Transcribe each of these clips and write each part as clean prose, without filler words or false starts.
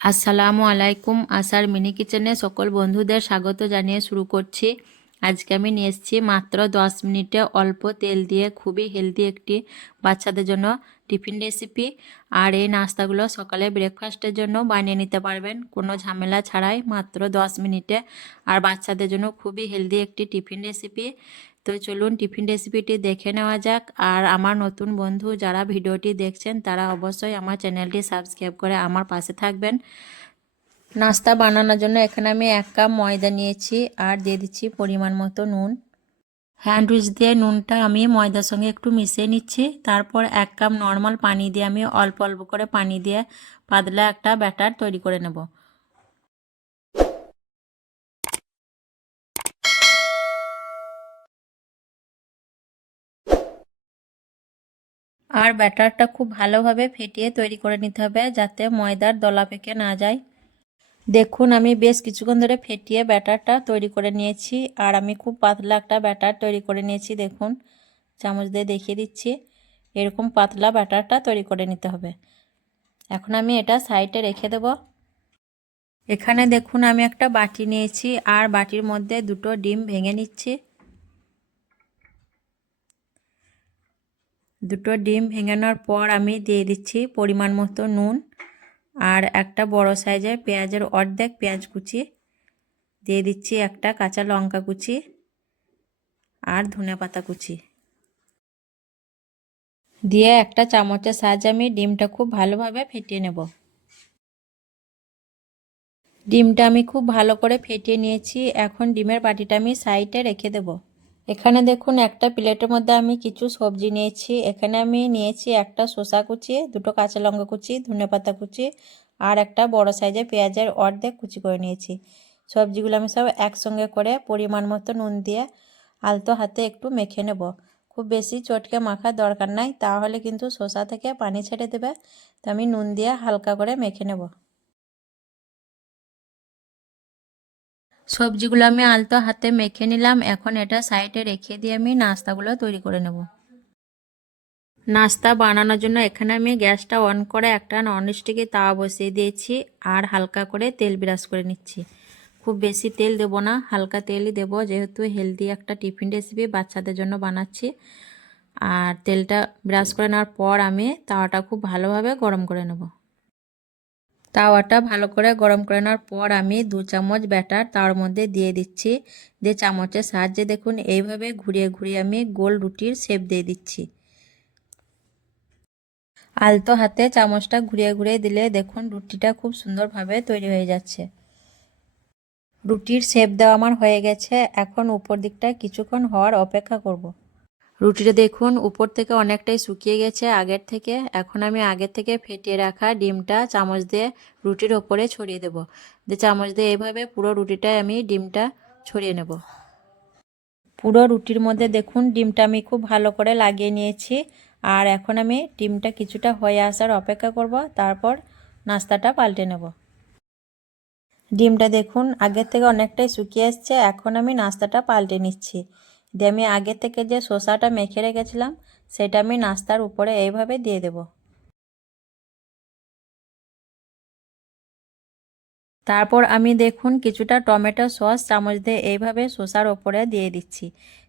আসসালামু আলাইকুম। আসার মিনি কিচেনে সকল বন্ধুদের স্বাগত জানিয়ে শুরু করছি। আজকে আমি নিয়ে এসেছি মাত্র 10 মিনিটে অল্প তেল দিয়ে খুবই হেলদি একটি বাচ্চাদের জন্য টিফিন রেসিপি। আর এই নাস্তাগুলো সকালে ব্রেকফাস্টের জন্য বানিয়ে নিতে পারবেন কোনো ঝামেলা ছাড়াই, মাত্র 10 মিনিটে। আর বাচ্চাদের জন্য খুবই হেলদি একটি টিফিন রেসিপি। তো চলুন টিফিন রেসিপিটি দেখে নেওয়া যাক। আর আমার নতুন বন্ধু যারা ভিডিওটি দেখছেন তারা অবশ্যই আমার চ্যানেলটি সাবস্ক্রাইব করে আমার পাশে থাকবেন। নাস্তা বানানোর জন্য এখানে আমি 1 কাপ ময়দা নিয়েছি আর দিয়ে দিচ্ছি পরিমাণ মতো নুন। হ্যান্ড উইচ দিয়ে নুনটা আমি ময়দার সঙ্গে একটু মিশিয়ে নিচ্ছি। তারপর 1 কাপ নর্মাল পানি দিয়ে আমি অল্প অল্প করে পানি দিয়ে পাতলা একটা ব্যাটার তৈরি করে নেব। আর ব্যাটারটা খুব ভালোভাবে ফেটিয়ে তৈরি করে নিতে হবে যাতে ময়দার দলা পেকে না যায়। দেখুন আমি বেশ কিছুক্ষণ ধরে ফেটিয়ে ব্যাটারটা তৈরি করে নিয়েছি। আর আমি খুব পাতলা একটা ব্যাটার তৈরি করে নিয়েছি। দেখুন চামচ দিয়ে দেখিয়ে দিচ্ছি, এরকম পাতলা ব্যাটারটা তৈরি করে নিতে হবে। এখন আমি এটা সাইডে রেখে দেব। এখানে দেখুন আমি একটা বাটি নিয়েছি আর বাটির মধ্যে 2টো ডিম ভেঙে নিচ্ছি। 2টো ডিম ভেঙানোর পর আমি দিয়ে দিচ্ছি পরিমাণ মতো নুন আর একটা বড় সাইজের পেঁয়াজের অর্ধেক পেঁয়াজ কুচি দিয়ে দিচ্ছি, একটা কাঁচা লঙ্কা কুচি আর ধনেপাতা কুচি দিয়ে একটা চামচের সাহায্যে আমি ডিমটা খুব ভালোভাবে ফেটিয়ে নেব। ডিমটা আমি খুব ভালো করে ফেটিয়ে নিয়েছি। এখন ডিমের বাটিটা আমি সাইডে রেখে দেব। এখানে দেখুন একটা প্লেটের মধ্যে আমি কিছু সবজি নিয়েছি। এখানে আমি নিয়েছি একটা শসা কুচি, 2টো কাঁচা লঙ্কা কুচি, ধনেপাতা কুচি আর একটা বড় সাইজের পেঁয়াজের অর্ধেক কুচি করে নিয়েছি। সবজিগুলো আমি সব একসঙ্গে করে পরিমাণ মতো নুন দিয়ে আলতো হাতে একটু মেখে নেব। খুব বেশি চটকে মাখার দরকার নাই, তাহলে কিন্তু শসা থেকে পানি ছেড়ে দেবে। তো আমি নুন দিয়ে হালকা করে মেখে নেব। সবজিগুলো আমি আলতো হাতে মেখে নিলাম। এখন এটা সাইডে রেখে দিয়ে আমি নাস্তাগুলো তৈরি করে নেব। নাস্তা বানানোর জন্য এখানে আমি গ্যাসটা অন করে একটা ননস্টিকি তাওয়া বসিয়ে দিয়েছি আর হালকা করে তেল ব্রাশ করে নিচ্ছি। খুব বেশি তেল দেব না, হালকা তেলই দেব, যেহেতু হেলদি একটা টিফিন রেসিপি বাচ্চাদের জন্য বানাচ্ছি। আর তেলটা ব্রাশ করে নেওয়ার পর আমি তাওয়াটা খুব ভালোভাবে গরম করে নেব। তাওয়াটা ভালো করে গরম করে নেওয়ার পর আমি 2 চামচ ব্যাটার তার মধ্যে দিয়ে দিচ্ছি। দিয়ে চামচের সাহায্যে দেখুন এইভাবে ঘুরিয়ে ঘুরিয়ে আমি গোল রুটির শেপ দিয়ে দিচ্ছি। আলতো হাতে চামচটা ঘুরিয়ে ঘুরিয়ে দিলে দেখুন রুটিটা খুব সুন্দরভাবে তৈরি হয়ে যাচ্ছে। রুটির শেপ দেওয়া আমার হয়ে গেছে। এখন উপর দিকটা কিছুক্ষণ হওয়ার অপেক্ষা করব। রুটিটা দেখুন উপর থেকে অনেকটাই শুকিয়ে গেছে আগের থেকে। এখন আমি আগের থেকে ফেটিয়ে রাখা ডিমটা চামচ দিয়ে রুটির ওপরে ছড়িয়ে দেব। দিয়ে চামচ দিয়ে এইভাবে পুরো রুটিটায় আমি ডিমটা ছড়িয়ে নেব। পুরো রুটির মধ্যে দেখুন ডিমটা আমি খুব ভালো করে লাগিয়ে নিয়েছি। আর এখন আমি ডিমটা কিছুটা হয়ে আসার অপেক্ষা করব, তারপর নাস্তাটা পাল্টে নেব। ডিমটা দেখুন আগের থেকে অনেকটাই শুকিয়ে এসছে। এখন আমি নাস্তাটা পাল্টে নিচ্ছি। দিয়ে আমি আগে থেকে যে শসাটা মেখে রেখেছিলাম সেটা আমি নাস্তার উপরে এইভাবে দিয়ে দেব। তারপর আমি দেখুন কিছুটা টমেটো সস চামচ দিয়ে এইভাবে শসার ওপরে দিয়ে দিচ্ছি।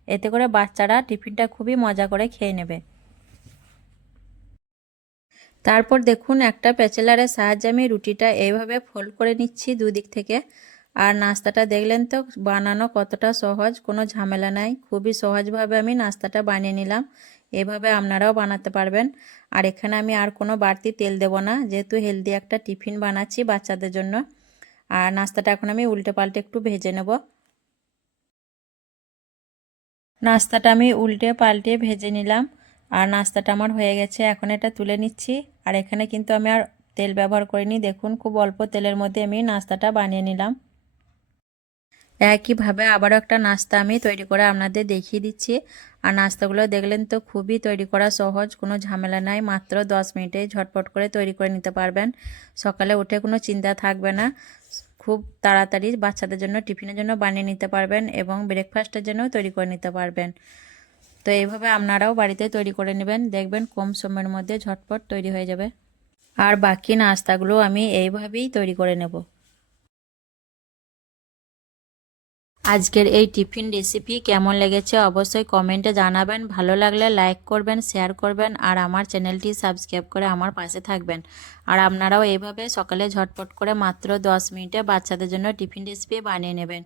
এতে করে বাচ্চারা টিফিনটা খুবই মজা করে খেয়ে নেবে। তারপর দেখুন একটা প্যাচেলারের সাহায্যে আমি রুটিটা এইভাবে ফোল্ড করে নিচ্ছি দুদিক থেকে। আর নাস্তাটা দেখলেন তো বানানো কতটা সহজ, কোনো ঝামেলা নাই। খুবই সহজভাবে আমি নাস্তাটা বানিয়ে নিলাম। এভাবে আপনারাও বানাতে পারবেন। আর এখানে আমি আর কোনো বাড়তি তেল দেব না, যেহেতু হেলদি একটা টিফিন বানাচ্ছি বাচ্চাদের জন্য। আর নাস্তাটা এখন আমি উল্টে পাল্টে একটু ভেজে নেব। নাস্তাটা আমি উল্টে পাল্টে ভেজে নিলাম। আর নাস্তাটা আমার হয়ে গেছে, এখন এটা তুলে নিচ্ছি। আর এখানে কিন্তু আমি আর তেল ব্যবহার করিনি। দেখুন খুব অল্প তেলের মধ্যে আমি নাস্তাটা বানিয়ে নিলাম। একইভাবে আবারও একটা নাস্তা আমি তৈরি করে আপনাদের দেখিয়ে দিচ্ছি। আর নাস্তাগুলো দেখলেন তো খুবই তৈরি করা সহজ, কোনো ঝামেলা নাই। মাত্র 10 মিনিটে ঝটপট করে তৈরি করে নিতে পারবেন। সকালে উঠে কোনো চিন্তা থাকবে না, খুব তাড়াতাড়ি বাচ্চাদের জন্য টিফিনের জন্য বানিয়ে নিতে পারবেন এবং ব্রেকফাস্টের জন্যও তৈরি করে নিতে পারবেন। তো এইভাবে আপনারাও বাড়িতে তৈরি করে নেবেন, দেখবেন কম সময়ের মধ্যে ঝটপট তৈরি হয়ে যাবে। আর বাকি নাস্তাগুলো আমি এইভাবেই তৈরি করে নেব। আজকের এই টিফিন রেসিপি কেমন লেগেছে অবশ্যই কমেন্টে জানাবেন। ভালো লাগলে লাইক করবেন, শেয়ার করবেন আর আমার চ্যানেলটি সাবস্ক্রাইব করে আমার পাশে থাকবেন। আর আপনারাও এইভাবে সকালে ঝটপট করে মাত্র 10 মিনিটে বাচ্চাদের জন্য টিফিন রেসিপি বানিয়ে নেবেন।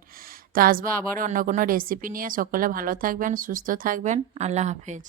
তো আসবো আবারও অন্য কোনো রেসিপি নিয়ে। সকলে ভালো থাকবেন, সুস্থ থাকবেন। আল্লাহ হাফেজ।